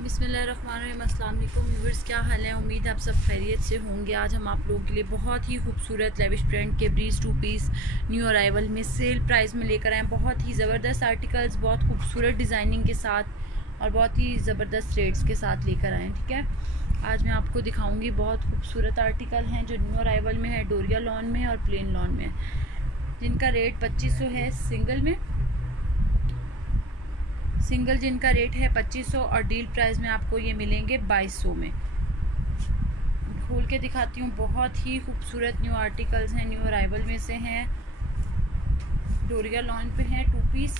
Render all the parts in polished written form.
बिस्मिल्लाहिर्रहमानिर्रहीम। अस्सलाम वालेकुम व्यूअर्स, क्या हाल है? उम्मीद है आप सब खैरियत से होंगे। आज हम आप लोगों के लिए बहुत ही खूबसूरत लेविश ब्रांड के ब्रीज 2 पीस न्यू अराइवल में सेल प्राइस में लेकर आए। बहुत ही ज़बरदस्त आर्टिकल्स, बहुत खूबसूरत डिज़ाइनिंग के साथ और बहुत ही ज़बरदस्त रेट्स के साथ लेकर आए। ठीक है, आज मैं आपको दिखाऊंगी बहुत खूबसूरत आर्टिकल हैं जो न्यू अराइवल में है, डोरिया लॉन में है और प्लेन लॉन में है, जिनका रेट 2500 है। सिंगल जिनका रेट है 2500 और डील प्राइस में आपको ये मिलेंगे 2200 में। खोल के दिखाती हूँ, बहुत ही खूबसूरत न्यू आर्टिकल्स हैं, न्यू अराइवल में से हैं, डोरिया लॉन पे हैं, 2 पीस।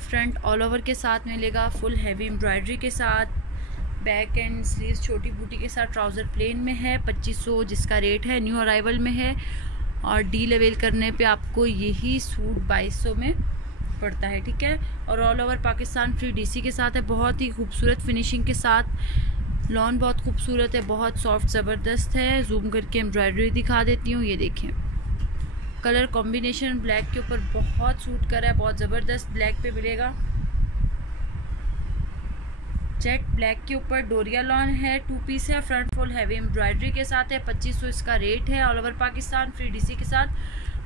फ्रंट ऑल ओवर के साथ मिलेगा, फुल हैवी एम्ब्रॉयडरी के साथ, बैक एंड स्लीव्स छोटी बूटी के साथ, ट्राउज़र प्लेन में है। 2500 जिसका रेट है, न्यू अराइवल में है और डील अवेल करने पे आपको यही सूट 2200 में पड़ता है। ठीक है, और all over Pakistan free DC के साथ है, बहुत ही खूबसूरत फिनिशिंग के साथ। लॉन बहुत खूबसूरत है, बहुत सॉफ्ट ज़बरदस्त है। जूम करके एम्ब्रॉयडरी दिखा देती हूँ, ये देखें। कलर कॉम्बिनेशन ब्लैक के ऊपर बहुत सूट कर रहा है, बहुत ज़बरदस्त ब्लैक पे मिलेगा। जेट ब्लैक के ऊपर डोरिया लॉन है, 2 पीस है, फ्रंट फुल हैवी एम्ब्रॉयडरी के साथ है। 2500 इसका रेट है, all over Pakistan free DC के साथ।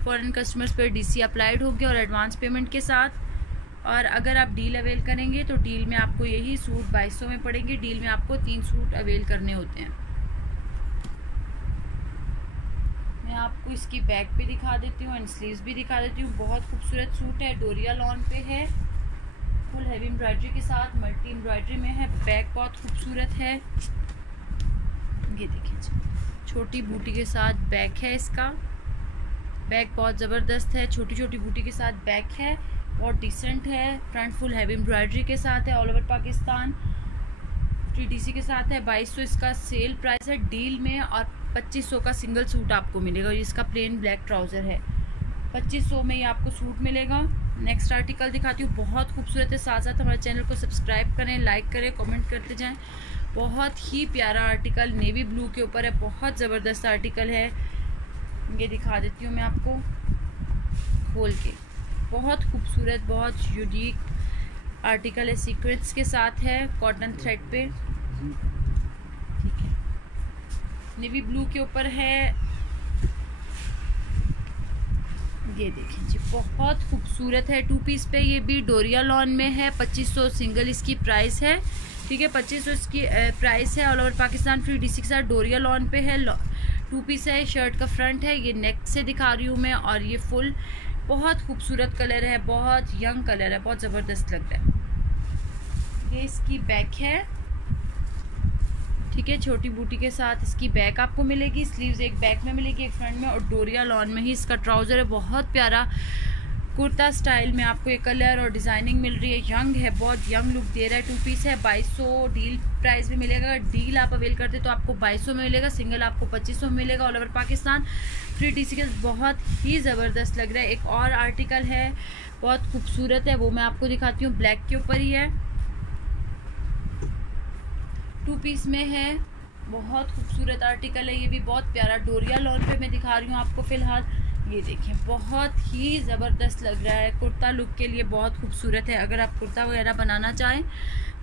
फॉरेन कस्टमर्स पर डीसी अप्लाइड होगी और एडवांस पेमेंट के साथ। और अगर आप डील अवेल करेंगे तो डील में आपको यही सूट 2200 में पड़ेंगे। डील में आपको 3 सूट अवेल करने होते हैं। मैं आपको इसकी बैक भी दिखा देती हूँ एंड स्लीव्स भी दिखा देती हूँ। बहुत खूबसूरत सूट है, डोरिया लॉन पे है, फुल हैवी एम्ब्रॉयडरी के साथ, मल्टी एम्ब्रॉयडरी में है। बैक बहुत खूबसूरत है, ये देखिए, छोटी बूटी के साथ बैक है इसका। बैक बहुत ज़बरदस्त है, छोटी छोटी बूटी के साथ बैक है, बहुत डिसेंट है। फ्रंट फुल हैवी एम्ब्रॉयडरी के साथ है, all over Pakistan free DC के साथ है। 2200 इसका सेल प्राइस है डील में और 2500 का सिंगल सूट आपको मिलेगा। इसका प्लेन ब्लैक ट्राउज़र है, 2500 में ये आपको सूट मिलेगा। नेक्स्ट आर्टिकल दिखाती हूँ, बहुत खूबसूरत है। साथ साथ हमारे चैनल को सब्सक्राइब करें, लाइक करें, कमेंट करते जाएं। बहुत ही प्यारा आर्टिकल नेवी ब्लू के ऊपर है, बहुत ज़बरदस्त आर्टिकल है। ये दिखा देती हूँ मैं आपको खोल के। बहुत खूबसूरत, बहुत यूनिक आर्टिकल है, सीक्वेंस के साथ है, कॉटन थ्रेड पे। ठीक है, नेवी ब्लू के ऊपर है, ये देखें जी, बहुत खूबसूरत है। 2 पीस पे ये भी डोरिया लॉन में है। 2500 सिंगल इसकी प्राइस है। ठीक है, 2500 इसकी प्राइस है। All over Pakistan free DC के साथ डोरिया लॉन पे है। 2 पीस है, शर्ट का फ्रंट है, ये नेक से दिखा रही हूँ मैं। और ये फुल बहुत खूबसूरत कलर है, बहुत यंग कलर है, बहुत ज़बरदस्त लग रहा है। ये इसकी बैक है, ठीक है, छोटी बूटी के साथ इसकी बैक आपको मिलेगी। स्लीव्स एक बैक में मिलेगी, एक फ्रंट में, और डोरिया लॉन में ही इसका ट्राउज़र है। बहुत प्यारा कुर्ता स्टाइल में आपको ये कलर और डिज़ाइनिंग मिल रही है, यंग है, बहुत यंग लुक दे रहा है। 2 पीस है, 2200 डील प्राइस भी मिलेगा। अगर डील आप अवेल करते तो आपको 2200 में मिलेगा, सिंगल आपको 2500 में मिलेगा। All over Pakistan free DC के बहुत ही ज़बरदस्त लग रहा है। एक और आर्टिकल है, बहुत खूबसूरत है, वो मैं आपको दिखाती हूँ, ब्लैक के ऊपर ही है, 2 पीस में है, बहुत खूबसूरत आर्टिकल है। ये भी बहुत प्यारा डोरिया लॉन पे मैं दिखा रही हूँ आपको फ़िलहाल। ये देखें, बहुत ही ज़बरदस्त लग रहा है, कुर्ता लुक के लिए बहुत खूबसूरत है। अगर आप कुर्ता वगैरह बनाना चाहें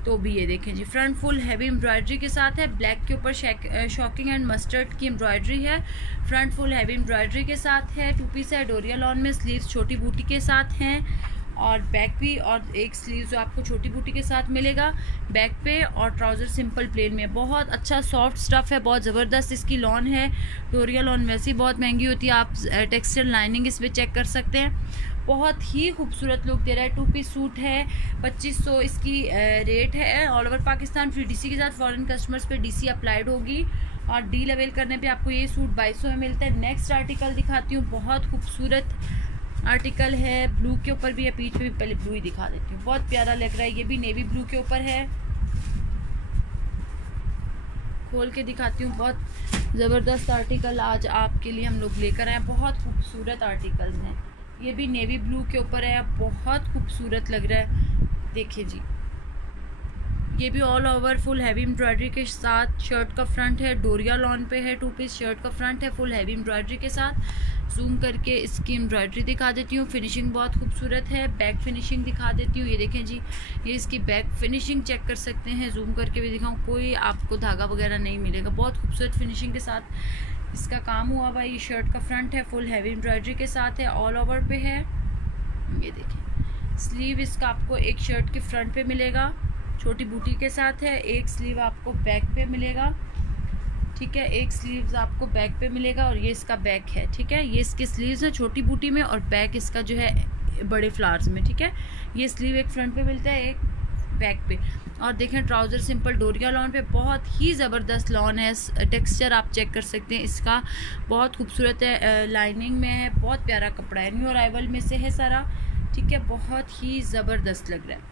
तो भी ये देखें जी, फ्रंट फुल हैवी एम्ब्रॉयडरी के साथ है। ब्लैक के ऊपर शॉकिंग एंड मस्टर्ड की एम्ब्रॉयडरी है, फ्रंट फुल हैवी एम्ब्रॉयडरी के साथ है। 2 पीस है, डोरिया लॉन में, स्लीव्स छोटी बूटी के साथ हैं और बैक भी, और एक स्लीव जो आपको छोटी बूटी के साथ मिलेगा बैक पे, और ट्राउज़र सिंपल प्लेन में। बहुत अच्छा सॉफ्ट स्टफ़ है, बहुत ज़बरदस्त इसकी लॉन है। डोरिया लॉन वैसे ही बहुत महंगी होती है, आप टेक्सटाइल लाइनिंग इस पर चेक कर सकते हैं। बहुत ही खूबसूरत लुक दे रहा है। 2 पीस सूट है, 2500 इसकी रेट है। All over Pakistan free DC के साथ, फॉरेन कस्टमर्स पे डीसी अप्लाइड होगी और डील अवेल करने पे आपको ये सूट 2200 में मिलता है। नेक्स्ट आर्टिकल दिखाती हूँ, बहुत खूबसूरत आर्टिकल है, ब्लू के ऊपर भी है, पीच पे भी, पहले ब्लू ही दिखा देती हूँ, बहुत प्यारा लग रहा है। ये भी नेवी ब्लू के ऊपर है, खोल के दिखाती हूँ। बहुत ज़बरदस्त आर्टिकल आज आपके लिए हम लोग लेकर आए, बहुत खूबसूरत आर्टिकल्स हैं। ये भी नेवी ब्लू के ऊपर है, बहुत खूबसूरत लग रहा है, देखिए जी। ये भी all over full heavy embroidery के साथ, शर्ट का फ्रंट है, डोरिया लॉन पे है। 2 पीस शर्ट का फ्रंट है, फुल हैवी एम्ब्रॉयडरी के साथ। जूम करके इसकी एम्ब्रॉयडरी दिखा देती हूँ। फिनिशिंग बहुत खूबसूरत है। बैक फिनिशिंग दिखा देती हूँ। ये देखें जी, ये इसकी बैक फिनिशिंग चेक कर सकते हैं। जूम करके भी दिखाऊँ, कोई आपको धागा वगैरह नहीं मिलेगा। बहुत खूबसूरत फिनिशिंग के साथ इसका काम हुआ हुआ। ये शर्ट का फ्रंट है, फुल हैवी एम्ब्रॉयडरी के साथ है, ऑल ओवर पे है। ये देखें, स्लीव इसका आपको एक शर्ट के फ्रंट पे मिलेगा, छोटी बूटी के साथ है। एक स्लीव आपको बैक पे मिलेगा, ठीक है। एक स्लीव्स आपको बैक पे मिलेगा और ये इसका बैक है, ठीक है। ये इसके स्लीव्स है छोटी बूटी में और बैक इसका जो है बड़े फ्लावर्स में, ठीक है। ये स्लीव एक फ्रंट पे मिलता है, एक बैक पे। और देखें ट्राउज़र सिंपल डोरिया लॉन पे, बहुत ही ज़बरदस्त लॉन है। टेक्सचर आप चेक कर सकते हैं इसका, बहुत खूबसूरत है। लाइनिंग में है, बहुत प्यारा कपड़ा है, न्यू अराइवल में से है सारा, ठीक है। बहुत ही ज़बरदस्त लग रहा है।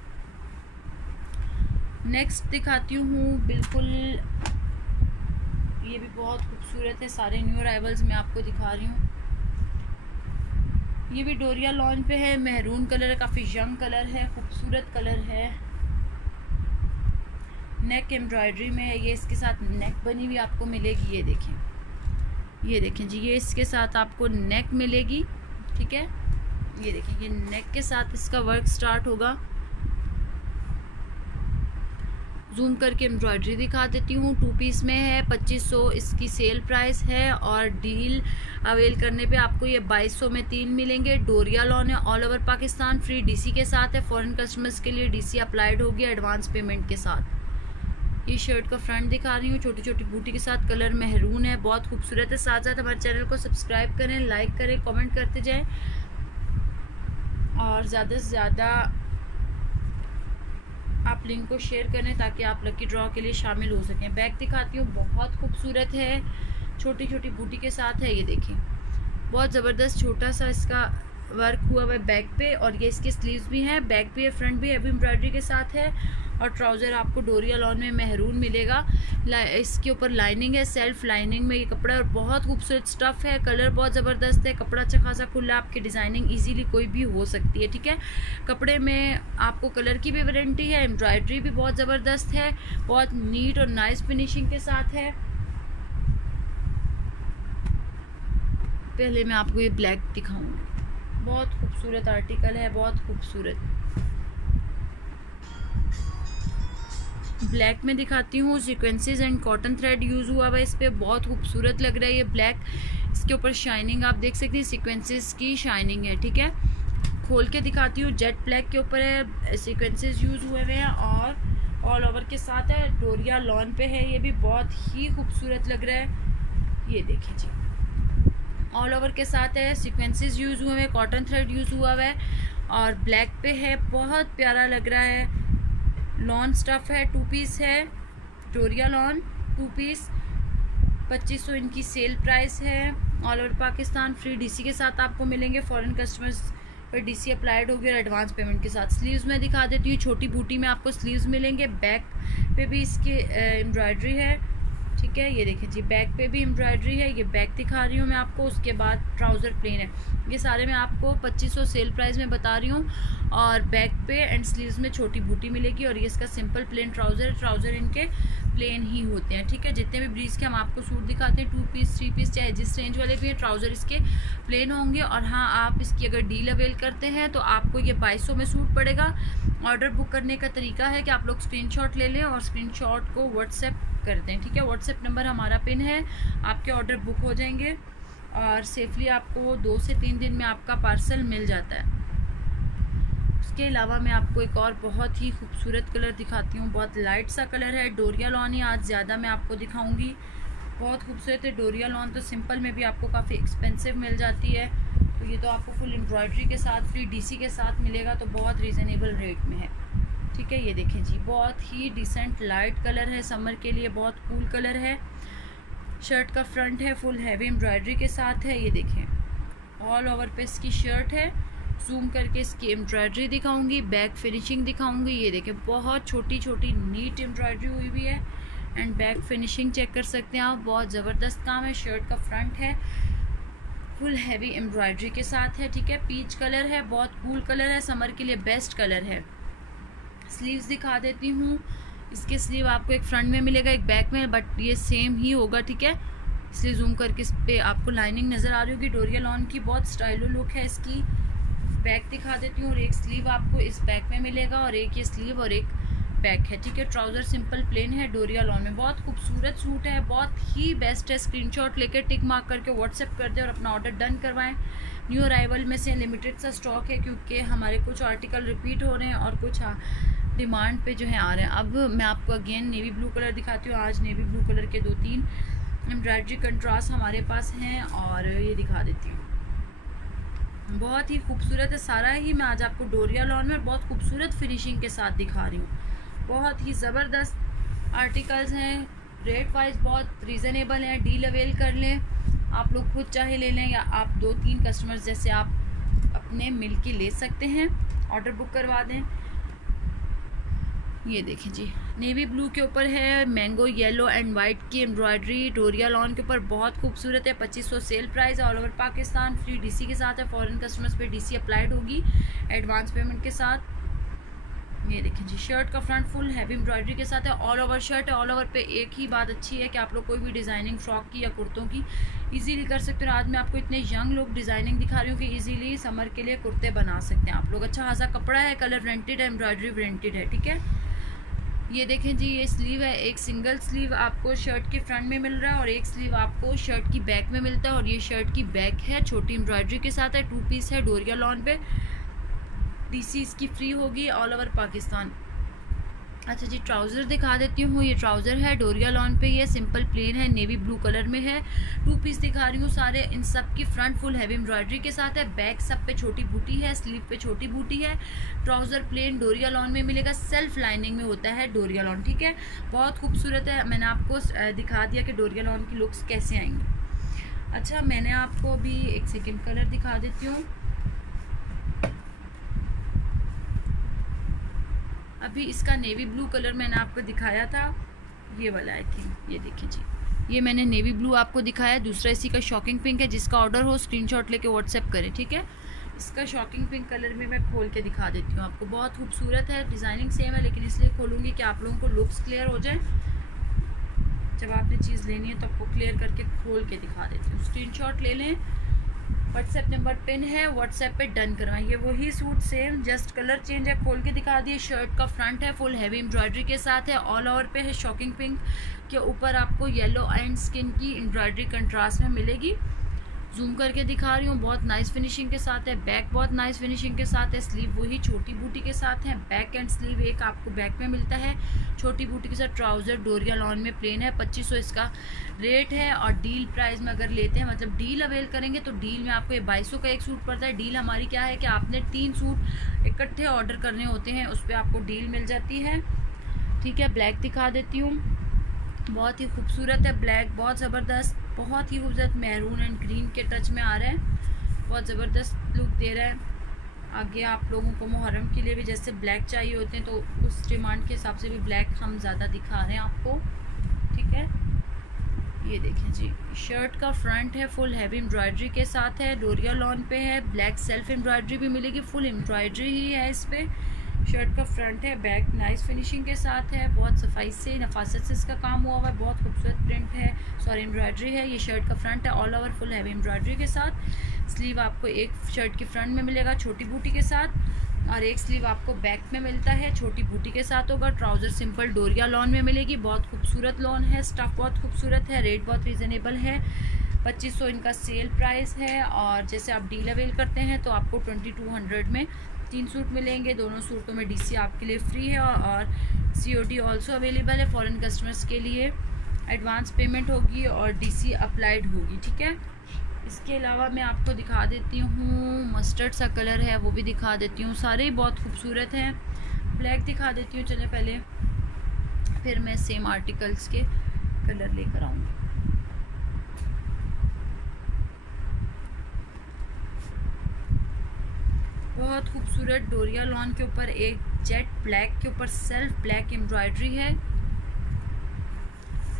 नेक्स्ट दिखाती हूँ, बिल्कुल ये भी बहुत खूबसूरत है। सारे न्यू अराइवल्स मैं आपको दिखा रही हूँ। ये भी डोरिया लॉन पे है, मेहरून कलर है, काफ़ी यंग कलर है, खूबसूरत कलर है। नेक एम्ब्रॉयडरी में है। ये इसके साथ नेक बनी हुई आपको मिलेगी। ये देखें, ये देखें जी, ये इसके साथ आपको नेक मिलेगी, ठीक है। ये देखें, ये नेक के साथ इसका वर्क स्टार्ट होगा। जूम करके एम्ब्रॉयडरी दिखा देती हूँ। 2 पीस में है, 2500 इसकी सेल प्राइस है और डील अवेल करने पे आपको ये 2200 में 3 मिलेंगे। डोरिया लॉन है, all over Pakistan, free DC के साथ है। फॉरेन कस्टमर्स के लिए डीसी अप्लाइड होगी एडवांस पेमेंट के साथ। ये शर्ट का फ्रंट दिखा रही हूँ, छोटी छोटी बूटी के साथ, कलर मेहरून है, बहुत खूबसूरत है। साथ साथ हमारे चैनल को सब्सक्राइब करें, लाइक करें, कमेंट करते जाएँ और ज़्यादा से ज़्यादा आप लिंक को शेयर करें ताकि आप लकी ड्रॉ के लिए शामिल हो सकें। बैग दिखाती हूँ, बहुत खूबसूरत है, छोटी छोटी बूटी के साथ है। ये देखिए, बहुत ज़बरदस्त छोटा सा इसका वर्क हुआ हुआ है बैक पे और ये इसके स्लीव्स भी हैं, बैक भी है, फ्रंट भी हैवी एम्ब्रॉयडरी के साथ है। और ट्राउज़र आपको डोरिया लॉन में मेहरून मिलेगा। इसके ऊपर लाइनिंग है, सेल्फ लाइनिंग में ये कपड़ा और बहुत खूबसूरत स्टफ़ है। कलर बहुत ज़बरदस्त है, कपड़ा अच्छा खासा खुला, आपकी डिज़ाइनिंग इजीली कोई भी हो सकती है, ठीक है। कपड़े में आपको कलर की भी वारंटी है, एम्ब्रॉयडरी भी बहुत ज़बरदस्त है, बहुत नीट और नाइस फिनिशिंग के साथ है। पहले मैं आपको ये ब्लैक दिखाऊंगी, बहुत खूबसूरत आर्टिकल है, बहुत खूबसूरत। ब्लैक में दिखाती हूँ, sequences and cotton thread use हुआ हुआ है इस पर, बहुत खूबसूरत लग रहा है ये ब्लैक। इसके ऊपर शाइनिंग आप देख सकते हैं, सीक्वेंसेस की शाइनिंग है, ठीक है। खोल के दिखाती हूँ, जेट ब्लैक के ऊपर है, सीक्वेंसेस यूज़ हुए हुए हैं और ऑल ओवर के साथ है। डोरिया लॉन पे है, ये भी बहुत ही खूबसूरत लग रहा है। ये देखिए जी, ऑल ओवर के साथ है, सीक्वेंसेस यूज़ हुए हैं, कॉटन थ्रेड यूज़ हुआ है और ब्लैक पे है, बहुत प्यारा लग रहा है। लॉन स्टफ़ है, 2 पीस है, डोरिया लॉन 2 पीस, 2500 इनकी सेल प्राइस है। All over Pakistan free DC के साथ आपको मिलेंगे। फॉरेन कस्टमर्स पर डीसी अप्लाइड होगी और एडवांस पेमेंट के साथ। स्लीव्स में दिखा देती हूँ, छोटी बूटी में आपको स्लीव्स मिलेंगे। बैक पे भी इसके एम्ब्रॉयडरी है, ठीक है। ये देखिए जी, बैक पे भी एम्ब्रॉयडरी है, ये बैक दिखा रही हूँ मैं आपको। उसके बाद ट्राउज़र प्लेन है। ये सारे मैं आपको 2500 सेल प्राइस में बता रही हूँ और बैक पे एंड स्लीव्स में छोटी बूटी मिलेगी और ये इसका सिंपल प्लेन ट्राउज़र इनके प्लेन ही होते हैं, ठीक है। जितने भी ब्रीज के हम आपको सूट दिखाते हैं, 2 पीस 3 पीस चाहे जिस रेंज वाले भी हैं, ट्राउज़र इसके प्लेन होंगे। और हाँ, आप इसकी अगर डील अवेल करते हैं तो आपको ये 2200 में सूट पड़ेगा। ऑर्डर बुक करने का तरीका है कि आप लोग स्क्रीनशॉट ले लें और स्क्रीनशॉट को व्हाट्सएप कर दें, ठीक है। व्हाट्सएप नंबर हमारा पिन है, आपके ऑर्डर बुक हो जाएंगे और सेफली आपको 2 से 3 दिन में आपका पार्सल मिल जाता है। उसके अलावा मैं आपको एक और बहुत ही खूबसूरत कलर दिखाती हूँ, बहुत लाइट सा कलर है। डोरिया लॉन ही आज ज़्यादा मैं आपको दिखाऊंगी, बहुत खूबसूरत है। डोरिया लॉन तो सिंपल में भी आपको काफ़ी एक्सपेंसिव मिल जाती है, तो ये तो आपको फुल एम्ब्रॉयडरी के साथ फ्री डीसी के साथ मिलेगा, तो बहुत रीज़नेबल रेट में है, ठीक है। ये देखें जी, बहुत ही डिसेंट लाइट कलर है, समर के लिए बहुत कूल कलर है। शर्ट का फ्रंट है, फुल हैवी एम्ब्रॉयडरी के साथ है। ये देखें, ऑल ओवर पे इसकी शर्ट है। जूम करके इसकी एम्ब्रॉयडरी दिखाऊंगी, बैक फिनिशिंग दिखाऊंगी। ये देखें, बहुत छोटी छोटी नीट एम्ब्रॉयडरी हुई हुई है एंड बैक फिनिशिंग चेक कर सकते हैं आप, बहुत ज़बरदस्त काम है। शर्ट का फ्रंट है, फुल हैवी एम्ब्रॉयडरी के साथ है, ठीक है। पीच कलर है, बहुत कूल कलर है, समर के लिए बेस्ट कलर है। स्लीव्स दिखा देती हूँ, इसके स्लीव आपको एक फ्रंट में मिलेगा, एक बैक में, बट ये सेम ही होगा, ठीक है। इसलिए जूम करके इस पर आपको लाइनिंग नज़र आ रही होगी। डोरिया लॉन की बहुत स्टाइलो लुक है इसकी। बैक दिखा देती हूँ, और एक स्लीव आपको इस बैक में मिलेगा, और एक ये स्लीव और एक बैक है, ठीक है। ट्राउज़र सिंपल प्लेन है डोरिया लॉन में। बहुत खूबसूरत सूट है, बहुत ही बेस्ट है। स्क्रीनशॉट लेकर टिक मार्क करके व्हाट्सएप कर दें और अपना ऑर्डर डन करवाएं। न्यू अराइवल में से लिमिटेड सा स्टॉक है, क्योंकि हमारे कुछ आर्टिकल रिपीट हो रहे हैं और कुछ डिमांड पे जो है आ रहे हैं। अब मैं आपको अगेन नेवी ब्लू कलर दिखाती हूँ। आज नेवी ब्लू कलर के 2-3 एम्ब्रॉयडरी कंट्रास्ट हमारे पास हैं, और ये दिखा देती हूँ। बहुत ही खूबसूरत है सारा ही। मैं आज आपको डोरिया लॉन में बहुत खूबसूरत फिनिशिंग के साथ दिखा रही हूँ। बहुत ही ज़बरदस्त आर्टिकल्स हैं, रेट वाइज बहुत रीज़नेबल हैं। डील अवेल कर लें, आप लोग खुद चाहे ले लें या आप 2-3 कस्टमर्स जैसे आप अपने मिल के ले सकते हैं, ऑर्डर बुक करवा दें। ये देखें जी, नेवी ब्लू के ऊपर है मैंगो येलो एंड वाइट की एम्ब्रॉयडरी डोरिया लॉन के ऊपर। बहुत खूबसूरत है। 2500 सेल प्राइस है। All over Pakistan free DC के साथ है। फॉरेन कस्टमर्स पे डीसी अप्लाइड होगी एडवांस पेमेंट के साथ। ये देखें जी, शर्ट का फ्रंट फुल हैवी एम्ब्रॉयडरी के साथ है। ऑल ओवर शर्ट है। ऑल ओवर पे एक ही बात अच्छी है कि आप लोग कोई भी डिज़ाइनिंग फ्रॉक की या कुर्तों की इजीली कर सकते हो। आज मैं आपको इतने यंग लोग डिज़ाइनिंग दिखा रही हूँ कि इजीली समर के लिए कुर्ते बना सकते हैं आप लोग। अच्छा खासा कपड़ा है, कलर प्रिंटेड है, एम्ब्रॉयडरी प्रिंटेड है, ठीक है। ये देखें जी, ये स्लीव है। एक सिंगल स्लीव आपको शर्ट के फ्रंट में मिल रहा है, और एक स्लीव आपको शर्ट की बैक में मिलता है, और ये शर्ट की बैक है, छोटी एम्ब्रॉयडरी के साथ है। 2 पीस है डोरिया लॉन पे। डीसी इसकी फ्री होगी ऑल ओवर पाकिस्तान। अच्छा जी, ट्राउज़र दिखा देती हूँ। ये ट्राउज़र है डोरिया लॉन पे, ये सिंपल प्लेन है, नेवी ब्लू कलर में है। 2 पीस दिखा रही हूँ सारे। इन सब की फ्रंट फुल हैवी एम्ब्रॉयडरी के साथ है। बैक सब पे छोटी बूटी है, स्लीव पे छोटी बूटी है। ट्राउज़र प्लेन डोरिया लॉन में मिलेगा, सेल्फ लाइनिंग में होता है डोरिया लॉन, ठीक है। बहुत खूबसूरत है। मैंने आपको दिखा दिया कि डोरिया लॉन की लुक्स कैसे आएंगी। अच्छा, मैंने आपको अभी एक सेकेंड कलर दिखा देती हूँ। अभी इसका नेवी ब्लू कलर मैंने आपको दिखाया था, ये वाला आई थिंक। ये देखिए जी, ये मैंने नेवी ब्लू आपको दिखाया। दूसरा इसी का शॉकिंग पिंक है। जिसका ऑर्डर हो स्क्रीनशॉट लेके व्हाट्सएप करें, ठीक है। इसका शॉकिंग पिंक कलर में मैं खोल के दिखा देती हूँ आपको। बहुत खूबसूरत है, डिज़ाइनिंग सेम है, लेकिन इसलिए खोलूँगी कि आप लोगों को लुक्स क्लियर हो जाए। जब आपने चीज़ लेनी है तो आपको क्लियर करके खोल के दिखा देती हूँ। स्क्रीनशॉट ले लें, व्हाट्सएप नंबर पिन है, व्हाट्सएप पे डन करवाएं। ये वही suit same, just colour change है। खोल के दिखा दिए। शर्ट का फ्रंट है फुल हैवी एम्ब्रॉयडरी के साथ है। ऑल ओवर पे है शॉकिंग पिंक के ऊपर आपको येलो एंड स्किन की एम्ब्रॉयडरी कंट्रास्ट में मिलेगी। जूम करके दिखा रही हूँ। बहुत नाइस फिनिशिंग के साथ है। बैक बहुत नाइस फिनिशिंग के साथ है। स्लीव वही छोटी बूटी के साथ है। बैक एंड स्लीव एक आपको बैक में मिलता है छोटी बूटी के साथ। ट्राउज़र डोरिया लॉन में प्लेन है। 2500 इसका रेट है, और डील प्राइस में अगर लेते हैं, मतलब डील अवेल करेंगे तो डील में आपको ये 2200 का एक सूट पड़ता है। डील हमारी क्या है कि आपने 3 सूट इकट्ठे ऑर्डर करने होते हैं, उस पर आपको डील मिल जाती है, ठीक है। ब्लैक दिखा देती हूँ। बहुत ही खूबसूरत है ब्लैक, बहुत ज़बरदस्त, बहुत ही खूबसूरत। मैरून एंड ग्रीन के टच में आ रहा है, बहुत ज़बरदस्त लुक दे रहा है। आगे आप लोगों को मुहर्रम के लिए भी जैसे ब्लैक चाहिए होते हैं, तो उस डिमांड के हिसाब से भी ब्लैक हम ज़्यादा दिखा रहे हैं आपको, ठीक है। ये देखें जी, शर्ट का फ्रंट है फुल हैवी एम्ब्रॉयडरी के साथ है। डोरिया लॉन पे है। ब्लैक सेल्फ एम्ब्रॉयडरी भी मिलेगी, फुल एम्ब्रॉयडरी ही है इस पर। शर्ट का फ्रंट है। बैक नाइस फिनिशिंग के साथ है। बहुत सफाई से, नफासत से इसका काम हुआ हुआ है। बहुत खूबसूरत प्रिंट है, सॉरी एम्ब्रॉयडरी है। ये शर्ट का फ्रंट है all over full heavy embroidery के साथ। स्लीव आपको एक शर्ट के फ्रंट में मिलेगा छोटी बूटी के साथ, और एक स्लीव आपको बैक में मिलता है, छोटी बूटी के साथ होगा। ट्राउज़र सिंपल डोरिया लॉन में मिलेगी। बहुत खूबसूरत लॉन है, स्टफ बहुत खूबसूरत है, रेट बहुत रीज़नेबल है। 2500 इनका सेल प्राइस है, और जैसे आप डील अवेल करते हैं तो आपको 2200 में 3 सूट मिलेंगे। दोनों सूटों में डीसी आपके लिए फ्री है, और COD ऑल्सो अवेलेबल है। फॉरेन कस्टमर्स के लिए एडवांस पेमेंट होगी और डीसी अप्लाइड होगी, ठीक है। इसके अलावा मैं आपको दिखा देती हूँ, मस्टर्ड सा कलर है वो भी दिखा देती हूँ। सारे ही बहुत खूबसूरत हैं। ब्लैक दिखा देती हूँ चले पहले, फिर मैं सेम आर्टिकल्स के कलर लेकर आऊँगी। बहुत खूबसूरत डोरिया लॉन के ऊपर एक जेट ब्लैक के ऊपर सेल्फ ब्लैक एम्ब्रॉयडरी है।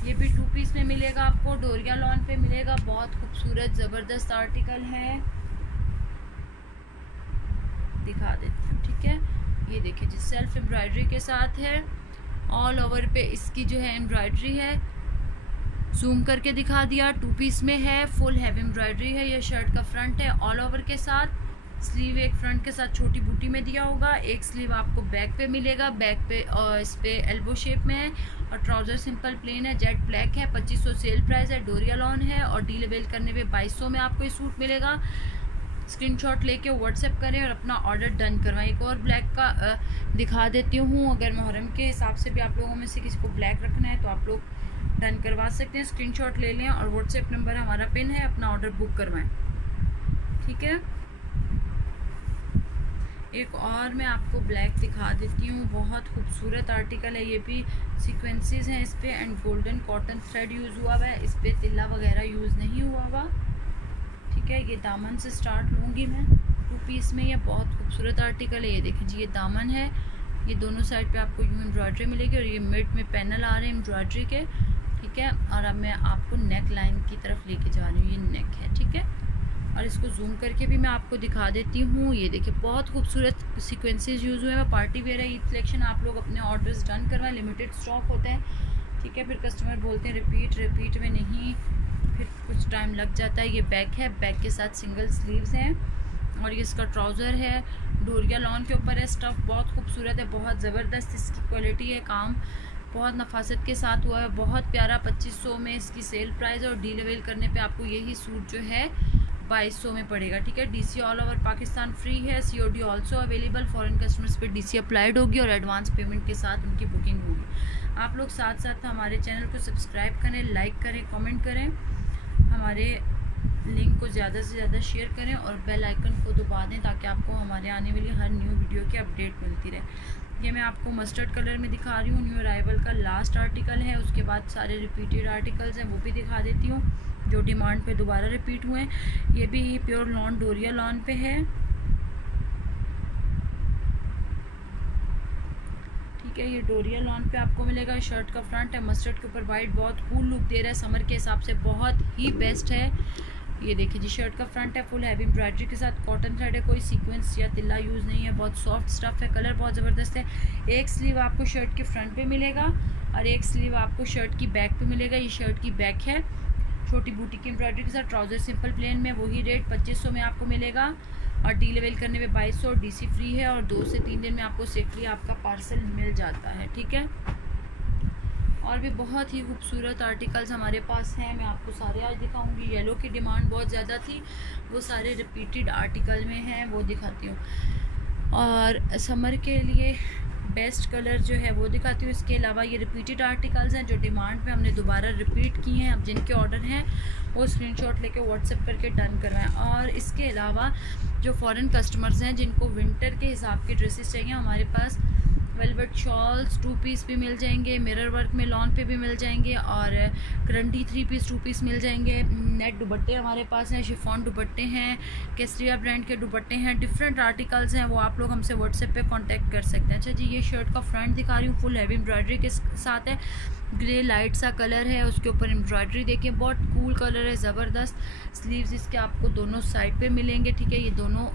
ये भी 2 पीस में मिलेगा आपको, डोरिया लॉन पे मिलेगा। बहुत खूबसूरत ज़बरदस्त आर्टिकल है, दिखा देती हूँ, ठीक है। ये देखिए जी, सेल्फ एम्ब्रॉयडरी के साथ है। ऑल ओवर पे इसकी जो है एम्ब्रॉयडरी है। जूम करके दिखा दिया। 2 पीस में है, फुल हैवी एम्ब्रॉयडरी है। ये शर्ट का फ्रंट है ऑल ओवर के साथ, स्लीव एक फ्रंट के साथ छोटी बूटी में दिया होगा, एक स्लीव आपको बैक पे मिलेगा, बैक पे और इस पे एल्बो शेप में है, और ट्राउज़र सिंपल प्लेन है, जेट ब्लैक है। 2500 सेल प्राइस है, डोरिया लॉन है, और डील अवेल करने पे 2200 में आपको ये सूट मिलेगा। स्क्रीनशॉट लेके व्हाट्सएप करें और अपना ऑर्डर डन करवाएं। एक और ब्लैक का दिखा देती हूँ, अगर मुहर्रम के हिसाब से भी आप लोगों में से किसी को ब्लैक रखना है तो आप लोग डन करवा सकते हैं। स्क्रीनशॉट ले लें और व्हाट्सएप नंबर हमारा पिन है, अपना ऑर्डर बुक करवाएं, ठीक है। एक और मैं आपको ब्लैक दिखा देती हूँ, बहुत खूबसूरत आर्टिकल है। ये भी सीक्वेंसेस हैं इस पर, and golden cotton thread use हुआ हुआ है, इस पर तिल्ला वगैरह यूज़ नहीं हुआ हुआ, ठीक है। ये दामन से स्टार्ट लूँगी मैं। 2 पीस में ये बहुत खूबसूरत आर्टिकल है। ये देखें जी, ये दामन है, ये दोनों साइड पे आपको यूँ एम्ब्रॉयडरी मिलेगी, और ये मिड में पैनल आ रहे हैं एम्ब्रॉयडरी के, ठीक है। और अब मैं आपको नेक लाइन की तरफ लेके जा रही हूँ, ये नेक है, ठीक है। और इसको जूम करके भी मैं आपको दिखा देती हूँ। ये देखिए बहुत खूबसूरत सीक्वेंसेस यूज़ हुए हैं। पार्टी वेयर है, ईद कलेक्शन। आप लोग अपने ऑर्डर्स डन करवाएं, लिमिटेड स्टॉक होते हैं, ठीक है। फिर कस्टमर बोलते हैं रिपीट में नहीं, फिर कुछ टाइम लग जाता है। ये बैक है, बैक के साथ सिंगल स्लीव्स हैं, और ये इसका ट्राउज़र है, डोरिया लॉन के ऊपर है। स्टफ़ बहुत खूबसूरत है, बहुत ज़बरदस्त इसकी क्वालिटी है, काम बहुत नफासत के साथ हुआ है, बहुत प्यारा। 2500 में इसकी सेल प्राइस है, और डील अवेल करने पे आपको यही सूट जो है 2200 में पड़ेगा, ठीक है। DC all over Pakistan free है, COD also available. Foreign customers पे डीसी अप्लाइड होगी, और एडवांस पेमेंट के साथ उनकी बुकिंग होगी। आप लोग साथ साथ हमारे चैनल को सब्सक्राइब करें, लाइक करें, कमेंट करें, हमारे लिंक को ज़्यादा से ज़्यादा शेयर करें, और बेल आइकन को दबा दें ताकि आपको हमारे आने वाली हर न्यू वीडियो की अपडेट मिलती रहे। ये मैं आपको मस्टर्ड कलर में दिखा रही हूँ, न्यू अराइवल का लास्ट आर्टिकल है। उसके बाद सारे रिपीटेड आर्टिकल्स हैं, वो भी दिखा देती हूँ जो डिमांड पे दोबारा रिपीट हुए हैं। ये भी प्योर लॉन, डोरिया लॉन पे है, ठीक है। ये डोरिया लॉन पे आपको मिलेगा। शर्ट का फ्रंट है, मस्टर्ड के ऊपर वाइट, बहुत कूल लुक दे रहा है, समर के हिसाब से बहुत ही बेस्ट है। ये देखिए जी, शर्ट का फ्रंट है, फुल हैवी एम्ब्रॉयडरी के साथ, कॉटन थ्रेड है, कोई सीक्वेंस या तिल्ला यूज़ नहीं है, बहुत सॉफ्ट स्टफ़ है, कलर बहुत ज़बरदस्त है। एक स्लीव आपको शर्ट के फ्रंट पे मिलेगा, और एक स्लीव आपको शर्ट की बैक पे मिलेगा। ये शर्ट की बैक है, छोटी बूटी की एम्ब्रॉयडरी के साथ, ट्राउज़र सिंपल प्लेन में, वही रेट 2500 में आपको मिलेगा, और डील अवेल करने में 2200, डीसी फ्री है, और 2 से 3 दिन में आपको सेफली आपका पार्सल मिल जाता है, ठीक है। और भी बहुत ही खूबसूरत आर्टिकल्स हमारे पास हैं, मैं आपको सारे आज दिखाऊंगी। येलो की डिमांड बहुत ज़्यादा थी, वो सारे रिपीटेड आर्टिकल में हैं, वो दिखाती हूँ। और समर के लिए बेस्ट कलर जो है वो दिखाती हूँ। इसके अलावा ये रिपीटेड आर्टिकल्स हैं जो डिमांड पे हमने दोबारा रिपीट किए हैं। अब जिनके ऑर्डर हैं वो स्क्रीनशॉट लेके व्हाट्सएप करके डन करवाएं। और इसके अलावा जो फॉरेन कस्टमर्स हैं जिनको विंटर के हिसाब की ड्रेसेस चाहिए, हमारे पास वेलवेट शॉल्स 2 पीस भी मिल जाएंगे, मिरर वर्क में लॉन पे भी मिल जाएंगे, और करंडी 3 पीस 2 पीस मिल जाएंगे। नेट दुपट्टे हमारे पास हैं, शिफॉन दुपट्टे हैं, केसरिया ब्रांड के दुपट्टे हैं, डिफरेंट आर्टिकल्स हैं, वो आप लोग हमसे व्हाट्सएप पे कांटेक्ट कर सकते हैं। अच्छा जी, ये शर्ट का फ्रंट दिखा रही हूँ, फुल हैवी एम्ब्रॉयडरी के साथ है, ग्रे लाइट सा कलर है, उसके ऊपर एम्ब्रॉयडरी देखिए, बहुत कूल कलर है, ज़बरदस्त। स्लीव्स इसके आपको दोनों साइड पे मिलेंगे, ठीक है। ये दोनों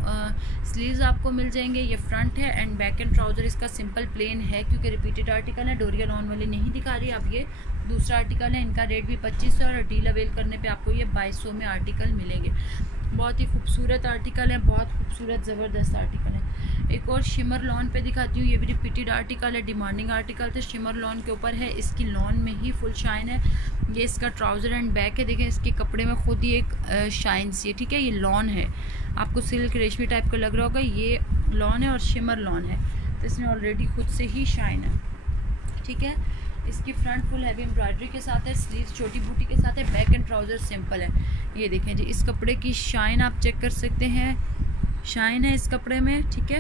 स्लीव्स आपको मिल जाएंगे। ये फ्रंट है, एंड बैक एंड ट्राउज़र इसका सिंपल प्लेन है, क्योंकि रिपीटेड आर्टिकल है, डोरिया लॉन वाली नहीं दिखा रही। अब ये दूसरा आर्टिकल है, इनका रेट भी 2500 और डील अवेल करने पे आपको ये 2200 में आर्टिकल मिलेंगे। बहुत ही खूबसूरत आर्टिकल है, बहुत खूबसूरत ज़बरदस्त आर्टिकल है। एक और शिमर लॉन पे दिखाती हूँ, ये भी रिपीटेड आर्टिकल है, डिमांडिंग आर्टिकल थे, शिमर लॉन के ऊपर है, इसकी लॉन में ही फुल शाइन है। ये इसका ट्राउज़र एंड बैक है, देखें इसके कपड़े में खुद ही एक शाइन सी है, ठीक है। ये लॉन है, आपको सिल्क रेशमी टाइप का लग रहा होगा, ये लॉन है और शिमर लॉन है, तो इसमें ऑलरेडी खुद से ही शाइन है, ठीक है। इसकी फ्रंट फुल हैवी एम्ब्रॉयडरी के साथ है, स्लीव्स छोटी बूटी के साथ है, बैक एंड ट्राउज़र सिंपल है। ये देखें जी, इस कपड़े की शाइन आप चेक कर सकते हैं, शाइन है इस कपड़े में, ठीक है।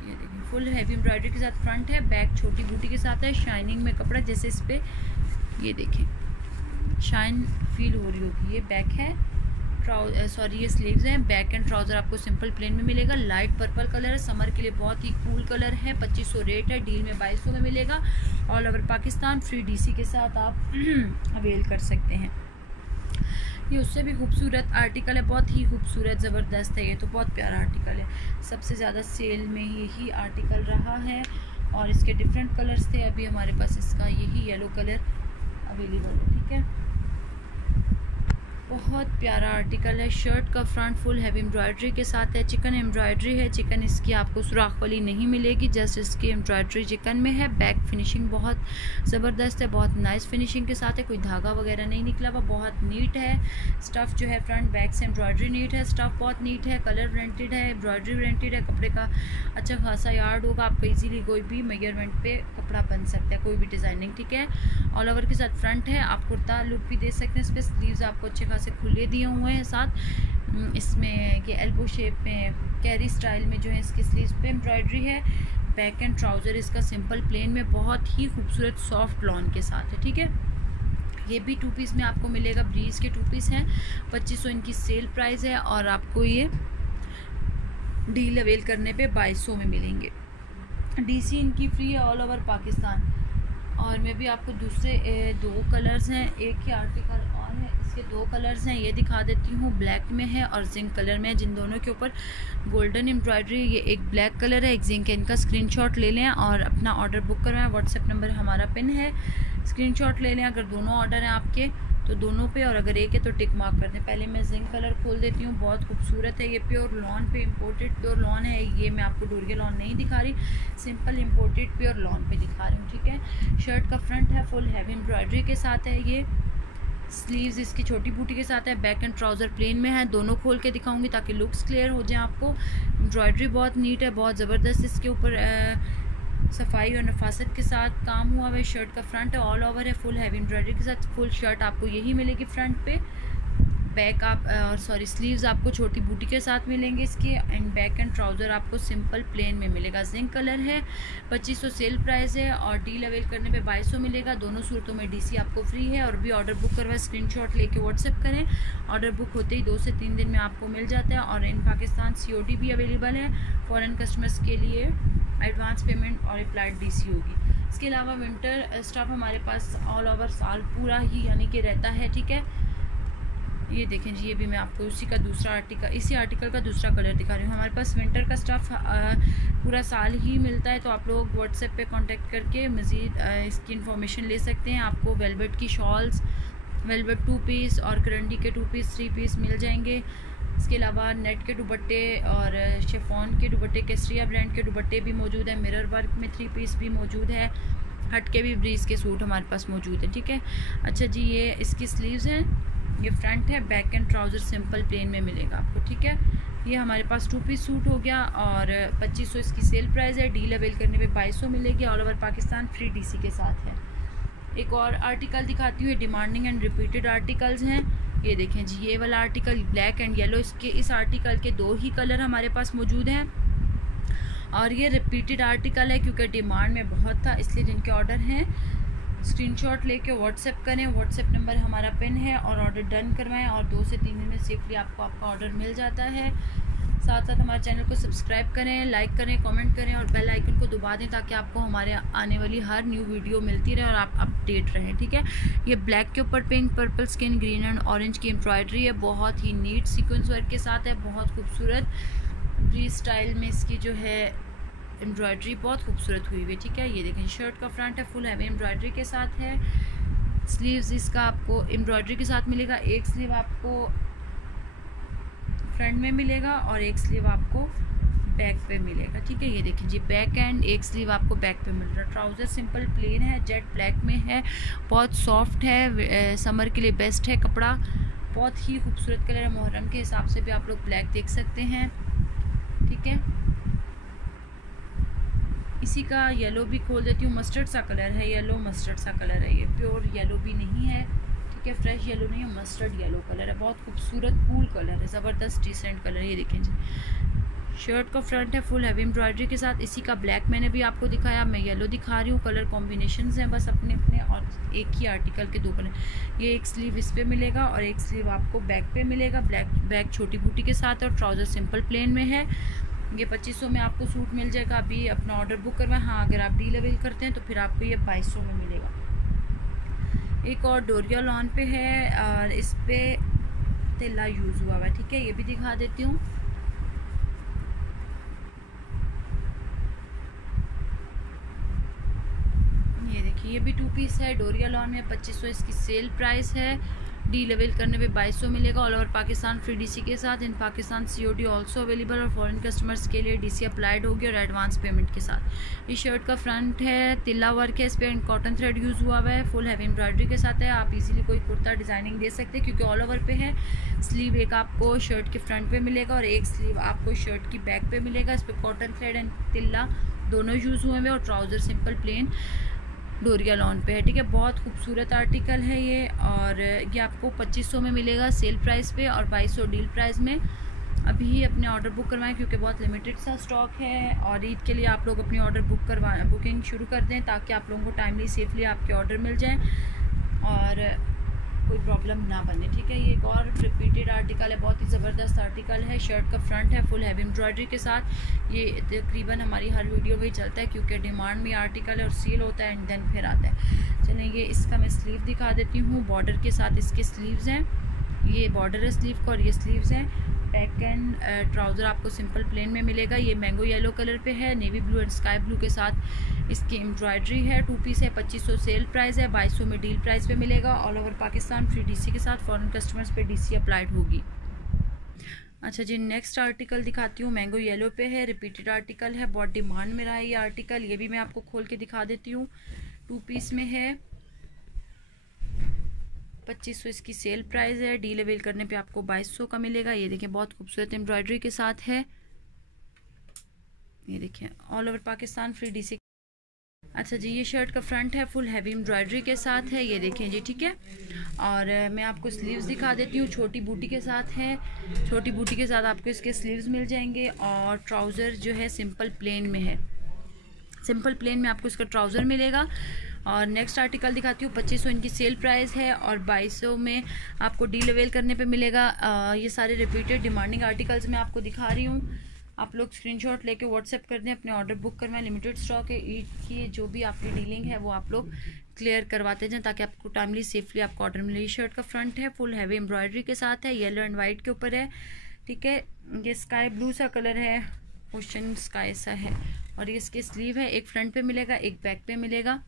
ये देखें फुल हैवी एम्ब्रॉयडरी के साथ फ्रंट है, बैक छोटी बूटी के साथ है, शाइनिंग में कपड़ा, जैसे इस पर ये देखें शाइन फील हो रही होगी। ये बैक है, ये स्लीव्स हैं, बैक एंड ट्राउज़र आपको सिंपल प्लेन में मिलेगा, लाइट पर्पल कलर है, समर के लिए बहुत ही कूल कलर है। 2500 रेट है, डील में 2200 में मिलेगा, all over Pakistan free DC के साथ आप अवेल कर सकते हैं। ये उससे भी खूबसूरत आर्टिकल है, बहुत ही खूबसूरत ज़बरदस्त है, ये तो बहुत प्यारा आर्टिकल है, सबसे ज़्यादा सेल में यही आर्टिकल रहा है। और इसके डिफरेंट कलर्स थे, अभी हमारे पास इसका यही येलो कलर अवेलेबल है, ठीक है। बहुत प्यारा आर्टिकल है। शर्ट का फ्रंट फुल हैवी एम्ब्रॉयडरी के साथ है, चिकन एम्ब्रॉयडरी है। चिकन इसकी आपको सुराख वाली नहीं मिलेगी, जस्ट इसकी एम्ब्रॉयडरी चिकन में है। बैक फिनिशिंग बहुत ज़बरदस्त है, बहुत नाइस फिनिशिंग के साथ है, कोई धागा वगैरह नहीं निकला हुआ, बहुत नीट है। स्टफ़ जो है फ्रंट बैक से एम्ब्रॉयडरी नीट है, स्टफ़ बहुत नीट है, कलर प्रिंटेड है, एम्ब्रॉयडरी प्रिंटेड है। कपड़े का अच्छा खासा यार्ड होगा, आपको ईजीली कोई भी मेजरमेंट पे कपड़ा बन सकता है, कोई भी डिज़ाइनिंग, ठीक है। ऑल ओवर के साथ फ्रंट है, आप कुर्ता लुक भी दे सकते हैं। इस पर स्लीव्स आपको अच्छे खासे खुले दिए हुए हैं साथ। इसमें ये एल्बो शेप में कैरी स्टाइल में जो है इसकी स्लीव्स पे एम्ब्रॉयडरी है। बैक एंड ट्राउज़र इसका सिंपल प्लेन में बहुत ही खूबसूरत सॉफ्ट लॉन के साथ है, ठीक है। ये भी 2 पीस में आपको मिलेगा, ब्रीज के 2 पीस हैं। 2500 इनकी सेल प्राइस है और आपको ये डील अवेल करने पे 2200 में मिलेंगे। डीसी इनकी फ्री है ऑल ओवर पाकिस्तान। और मैं भी आपको दूसरे 2 कलर्स हैं, एक ही आर्टिकल और है, इसके 2 कलर्स हैं, ये दिखा देती हूँ। ब्लैक में है और जिंक कलर में है, जिन दोनों के ऊपर गोल्डन एम्ब्रॉयडरी। ये एक ब्लैक कलर है, एक जिंक है। इनका स्क्रीनशॉट ले लें और अपना ऑर्डर बुक करवाएं। व्हाट्सएप नंबर हमारा पिन है, स्क्रीनशॉट ले लें। अगर दोनों ऑर्डर हैं आपके तो दोनों पे, और अगर एक है तो टिक मार्क कर दें। पहले मैं जिंक कलर खोल देती हूँ, बहुत खूबसूरत है। ये प्योर लॉन पे इम्पोर्टेड प्योर लॉन है। ये मैं आपको डोरिया लॉन नहीं दिखा रही, सिंपल इम्पोर्टेड प्योर लॉन पे दिखा रही हूँ, ठीक है। शर्ट का फ्रंट है फुल हैवी एम्ब्रॉयडरी के साथ है। ये स्लीव्स इसकी छोटी बूटी के साथ है। बैक एंड ट्राउज़र प्लेन में है। दोनों खोल के दिखाऊंगी ताकि लुक्स क्लियर हो जाए आपको। एम्ब्रॉयडरी बहुत नीट है, बहुत ज़बरदस्त इसके ऊपर सफाई और नफासत के साथ काम हुआ है। शर्ट का फ्रंट है, ऑल ओवर है, फुल हैवी एम्ब्रॉयडरी के साथ। फुल शर्ट आपको यही मिलेगी फ्रंट पे। बैक आप स्लीव्स आपको छोटी बूटी के साथ मिलेंगे इसके। एंड बैक एंड ट्राउज़र आपको सिंपल प्लेन में मिलेगा। जिंक कलर है, 2500 सेल प्राइस है और डील अवेल करने पे 2200 मिलेगा। दोनों सूरतों में डीसी आपको फ्री है। और भी ऑर्डर बुक करवाए, स्क्रीनशॉट लेके व्हाट्सएप करें। ऑर्डर बुक होते ही 2 से 3 दिन में आपको मिल जाता है। और इन पाकिस्तान COD भी अवेलेबल है। फॉरेन कस्टमर्स के लिए एडवांस पेमेंट और अप्लाइड डीसी होगी। इसके अलावा विंटर स्टफ हमारे पास ऑल ओवर साल पूरा ही यानी कि रहता है, ठीक है। ये देखें जी, ये भी मैं आपको उसी का दूसरा आर्टिकल, इसी आर्टिकल का दूसरा कलर दिखा रही हूँ। हमारे पास विंटर का स्टफ़ पूरा साल ही मिलता है, तो आप लोग व्हाट्सएप पे कांटेक्ट करके मज़ीद इसकी इन्फॉर्मेशन ले सकते हैं। आपको वेलवेट की शॉल्स, वेलवेट 2 पीस और करंडी के 2 पीस 3 पीस मिल जाएंगे। इसके अलावा नेट के दुपट्टे और शिफॉन के दुपट्टे, केसरिया ब्रांड के दुपट्टे भी मौजूद है। मिरर वर्क में 3 पीस भी मौजूद है। हट के भी ब्रीज के सूट हमारे पास मौजूद है, ठीक है। अच्छा जी, ये इसकी स्लीव्स हैं, ये फ्रंट है। Back and trouser simple plain में मिलेगा आपको, ठीक है। ये हमारे पास 2 पीस सूट हो गया और 2500 इसकी सेल प्राइस है। डील अवेल करने पे 2200 मिलेगी। All over Pakistan free DC के साथ है। एक और आर्टिकल दिखाती हूँ, डिमांडिंग एंड रिपीटेड आर्टिकल्स हैं। ये देखें जी, ये वाला आर्टिकल ब्लैक एंड येलो, इसके इस आर्टिकल के 2 ही कलर हमारे पास मौजूद हैं। और ये रिपीटेड आर्टिकल है क्योंकि डिमांड में बहुत था, इसलिए जिनके ऑर्डर हैं स्क्रीनशॉट लेके व्हाट्सएप करें। व्हाट्सएप नंबर हमारा पिन है और ऑर्डर डन करवाएं और 2 से 3 दिन में सेफली आपको आपका ऑर्डर मिल जाता है। साथ साथ हमारे चैनल को सब्सक्राइब करें, लाइक करें, कमेंट करें और बेल आइकन को दबा दें ताकि आपको हमारे आने वाली हर न्यू वीडियो मिलती रहे और आप अपडेट रहें, ठीक है। ये ब्लैक के ऊपर pink, purple, skin green and orange की एम्ब्रॉयडरी है। बहुत ही नीट सीक्वेंस वर्क के साथ है, बहुत खूबसूरत ब्रीज स्टाइल में इसकी जो है एम्ब्रॉयडरी बहुत खूबसूरत हुई हुई है, ठीक है। ये देखें, शर्ट का फ्रंट है, फुल हैवी एम्ब्रॉयडरी के साथ है। स्लीव्स इसका आपको एम्ब्रॉयडरी के साथ मिलेगा। एक स्लीव आपको फ्रंट में मिलेगा और एक स्लीव आपको बैक पे मिलेगा, ठीक है। ये देखिए जी, बैक एंड एक स्लीव आपको बैक पे मिल रहा है। ट्राउज़र सिंपल प्लेन है, जेट ब्लैक में है, बहुत सॉफ्ट है, समर के लिए बेस्ट है कपड़ा। बहुत ही खूबसूरत कलर है, मुहर्रम के हिसाब से भी आप लोग ब्लैक देख सकते हैं, ठीक है। इसी का येलो भी खोल देती हूँ, मस्टर्ड सा कलर है, येलो मस्टर्ड सा कलर है। ये प्योर येलो भी नहीं है, ठीक है, फ्रेश येलो नहीं है, मस्टर्ड येलो कलर है। बहुत खूबसूरत कूल कलर है, ज़बरदस्त डिसेंट कलर। ये देखें जी, शर्ट का फ्रंट है फुल हैवी एम्ब्रॉयडरी के साथ। इसी का ब्लैक मैंने भी आपको दिखाया, मैं येलो दिखा रही हूँ। कलर कॉम्बिनेशंस हैं बस अपने अपने, और एक ही आर्टिकल के 2 कलर। ये एक स्लीव इस पे मिलेगा और एक स्लीव आपको बैक पे मिलेगा। बैक छोटी बूटी के साथ है और ट्राउज़र सिंपल प्लेन में है। ये 2500 में आपको सूट मिल जाएगा। अभी अपना ऑर्डर बुक करवाएं। हाँ, अगर आप डील अवेल करते हैं तो फिर आपको ये 2200 में मिलेगा। एक और डोरिया लॉन पे है और इस पे तिल्ला यूज़ हुआ है, ठीक है। ये भी दिखा देती हूँ। ये देखिए, देखिए ये भी 2 पीस है, डोरिया लॉन में 2500 इसकी सेल प्राइस है। डी लेवल करने पे 2200 मिलेगा all over Pakistan free DC के साथ। इन पाकिस्तान सीओडी ऑल्सो अवेलेबल और फॉरेन कस्टमर्स के लिए डीसी अप्लाइड होगी और एडवांस पेमेंट के साथ। इस शर्ट का फ्रंट है तिल्ला वर्क है, इस पर कॉटन थ्रेड यूज़ हुआ है, फुल हैवी एम्ब्रॉयडरी के साथ है। आप इजीली कोई कुर्ता डिज़ाइनिंग दे सकते हैं क्योंकि ऑल ओवर पे है। स्लीव एक आपको शर्ट के फ्रंट पे मिलेगा और एक स्लीव आपको शर्ट की बैक पे मिलेगा। इस पर कॉटन थ्रेड एंड तिल्ला दोनों यूज़ हुए हैं और ट्राउज़र सिंपल प्लेन डोरिया लॉन पे है, ठीक है। बहुत खूबसूरत आर्टिकल है ये और ये आपको 2500 में मिलेगा सेल प्राइस पे और 2200 डील प्राइस में। अभी अपने ऑर्डर बुक करवाएं क्योंकि बहुत लिमिटेड सा स्टॉक है और ईद के लिए आप लोग अपनी बुकिंग शुरू कर दें ताकि आप लोगों को टाइमली सेफली आपके ऑर्डर मिल जाएँ और कोई प्रॉब्लम ना बने, ठीक है। ये एक और रिपीटेड आर्टिकल है, बहुत ही ज़बरदस्त आर्टिकल है। शर्ट का फ्रंट है फुल हैवी एम्ब्रॉयडरी के साथ। ये तकरीबन हमारी हर वीडियो में ही चलता है क्योंकि डिमांड में आर्टिकल है और सेल होता है एंड देन फिर आता है। चलें ये इसका मैं स्लीव दिखा देती हूँ। बॉर्डर के साथ इसके स्लीव्स हैं, ये बॉर्डर है स्लीव का और ये स्लीव्स हैं। बैक एंड ट्राउज़र आपको सिंपल प्लेन में मिलेगा। ये मैंगो येलो कलर पे है, navy blue and sky blue के साथ इसकी एम्ब्रॉयडरी है। 2 पीस है, 2500 सेल प्राइस है, 2200 में डील प्राइस पे मिलेगा all over Pakistan free DC के साथ। फॉरेन कस्टमर्स पे डीसी अप्लाइड होगी। अच्छा जी नेक्स्ट आर्टिकल दिखाती हूँ, मैंगो येलो पे है, रिपीटेड आर्टिकल है, बहुत डिमांड में रहा है ये आर्टिकल। ये भी मैं आपको खोल के दिखा देती हूँ। 2 पीस में है, 2500 इसकी सेल प्राइस है। डील अवेल करने पे आपको 2200 का मिलेगा। ये देखिए बहुत खूबसूरत एम्ब्रॉयडरी के साथ है। ये देखिए all over Pakistan free DC. अच्छा जी ये शर्ट का फ्रंट है फुल हैवी एम्ब्रॉयडरी के साथ है, ये देखें जी, ठीक है। और मैं आपको स्लीव्स दिखा देती हूँ, छोटी बूटी के साथ है। छोटी बूटी के साथ आपको इसके स्लीव्स मिल जाएंगे और ट्राउज़र जो है सिंपल प्लेन में है। सिंपल प्लेन में आपको इसका ट्राउज़र मिलेगा। और नेक्स्ट आर्टिकल दिखाती हूँ, 2500 इनकी सेल प्राइस है और 2200 में आपको डील अवेल करने पे मिलेगा। ये सारे रिपीटेड डिमांडिंग आर्टिकल्स मैं आपको दिखा रही हूँ। आप लोग स्क्रीनशॉट लेके व्हाट्सएप कर दें, अपने ऑर्डर बुक करवाएं। लिमिटेड स्टॉक है, ईद की जो भी आपकी डीलिंग है वो आप लोग क्लियर करवाते जाएं ताकि आपको टाइमली सेफली आपको ऑर्डर मिले। ये शर्ट का फ्रंट है फुल हैवी एम्ब्रॉयडरी के साथ है, येलो एंड वाइट के ऊपर है, ठीक है। ये स्काई ब्लू सा कलर है, ओशन स्काई सा है। और ये इसके स्लीव है, एक फ्रंट पे मिलेगा एक बैक पे मिलेगा।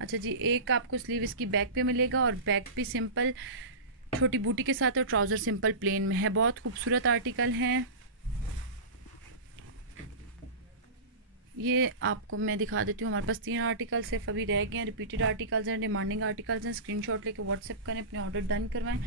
अच्छा जी एक आपको स्लीव इसकी बैक पे मिलेगा और बैक पे सिंपल छोटी बूटी के साथ और ट्राउज़र सिंपल प्लेन में है। बहुत खूबसूरत आर्टिकल हैं ये। आपको मैं दिखा देती हूँ, हमारे पास 3 आर्टिकल सिर्फ अभी रह गए हैं। रिपीटेड आर्टिकल्स हैं, डिमांडिंग आर्टिकल्स हैं। स्क्रीनशॉट लेके व्हाट्सएप करें, अपने ऑर्डर डन करवाएं।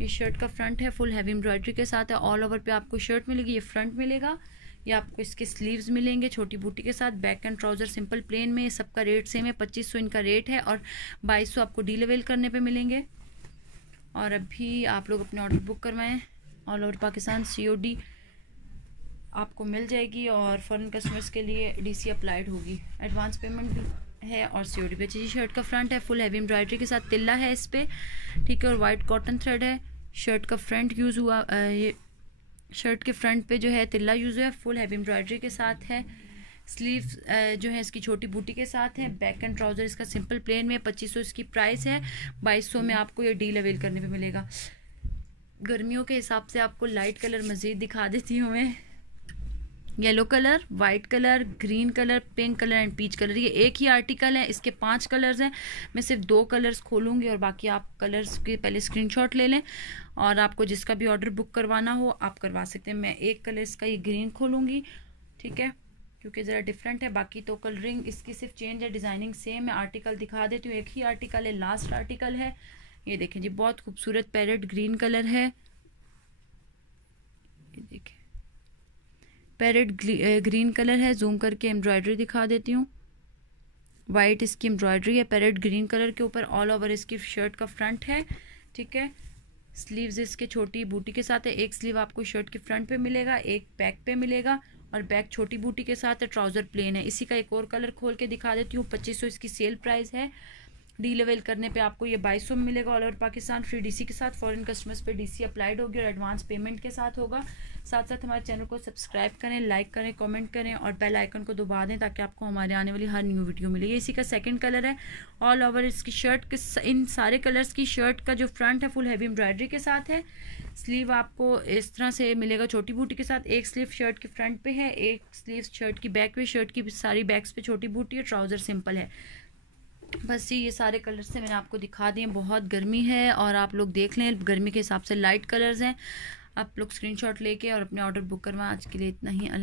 ये शर्ट का फ्रंट है फुल हैवी एम्ब्रॉयडरी के साथ है, ऑल ओवर पे आपको शर्ट मिलेगी। ये फ्रंट मिलेगा, ये आपको इसके स्लीव्स मिलेंगे छोटी बूटी के साथ। Back and trouser simple plain में। सबका रेट सेम है, 2500 इनका रेट है और 2200 आपको डील अवेल करने पे मिलेंगे। और अभी आप लोग अपने ऑर्डर बुक करवाएं, ऑल ओवर पाकिस्तान सीओडी आपको मिल जाएगी और फॉरेन कस्टमर्स के लिए डीसी अप्लाइड होगी। एडवांस पेमेंट भी है और सीओडी पे। जी शर्ट का फ्रंट है फुल हैवी एम्ब्रॉयडरी के साथ, तिल्ला है इस पर, ठीक है, और वाइट कॉटन थ्रेड है। शर्ट का फ्रंट यूज़ हुआ, ये शर्ट के फ्रंट पे जो है तिल्ला यूज़ है, फुल हैवी एम्ब्रॉयडरी के साथ है। स्लीव जो है इसकी छोटी बूटी के साथ है। बैक एंड ट्राउज़र इसका सिंपल प्लेन में, 2500 इसकी प्राइस है। 2200 में आपको ये डील अवेल करने पे मिलेगा। गर्मियों के हिसाब से आपको लाइट कलर मज़ीद दिखा देती हूँ मैं। Yellow colour, white colour, green colour, pink colour and peach colour. ये एक ही आर्टिकल है, इसके 5 कलर्स हैं। मैं सिर्फ 2 कलर्स खोलूँगी और बाकी आप कलर्स के पहले स्क्रीनशॉट ले लें और आपको जिसका भी ऑर्डर बुक करवाना हो आप करवा सकते हैं। मैं एक कलर इसका ये ग्रीन खोलूँगी, ठीक है, क्योंकि ज़रा डिफरेंट है। बाकी तो कलरिंग इसकी सिर्फ चेंज है, डिज़ाइनिंग सेम है। आर्टिकल दिखा देती हूँ, एक ही आर्टिकल है, लास्ट आर्टिकल है। ये देखें जी बहुत खूबसूरत पैरेट ग्रीन कलर है, ये देखें पैरेट ग्रीन कलर है। जूम करके एम्ब्रॉयडरी दिखा देती हूँ। वाइट इसकी एम्ब्रॉयडरी है पैरेट ग्रीन कलर के ऊपर। ऑल ओवर इसकी शर्ट का फ्रंट है, ठीक है। स्लीव्स इसके छोटी बूटी के साथ है। एक स्लीव आपको शर्ट के फ्रंट पे मिलेगा, एक बैक पे मिलेगा और बैक छोटी बूटी के साथ है। ट्राउज़र प्लेन है। इसी का एक और कलर खोल के दिखा देती हूँ। 2500 इसकी सेल प्राइस है। डील अवेल करने पे आपको ये 2200 में मिलेगा all over Pakistan, free DC के साथ। फॉरेन कस्टमर्स पे डीसी अप्लाइड होगी और एडवांस पेमेंट के साथ होगा। साथ साथ हमारे चैनल को सब्सक्राइब करें, लाइक करें, कमेंट करें और बेल आइकन को दबा दें ताकि आपको हमारे आने वाली हर न्यू वीडियो मिले। ये इसी का सेकंड कलर है। ऑल ओवर इसकी शर्ट के इन सारे कलर्स की शर्ट का जो फ्रंट है फुल हैवी एम्ब्रॉयडरी के साथ है। स्लीव आपको इस तरह से मिलेगा छोटी बूटी के साथ। एक स्लीव शर्ट के फ्रंट पे है, एक स्लीव शर्ट की बैक पे, शर्ट की सारी बैक्स पे छोटी बूटी है, ट्राउज़र सिंपल है। बस ये सारे कलर्स से मैंने आपको दिखा दिए। बहुत गर्मी है और आप लोग देख लें, गर्मी के हिसाब से लाइट कलर्स हैं। आप लोग स्क्रीनशॉट लेके और अपने ऑर्डर बुक करवाएं। आज के लिए इतना ही।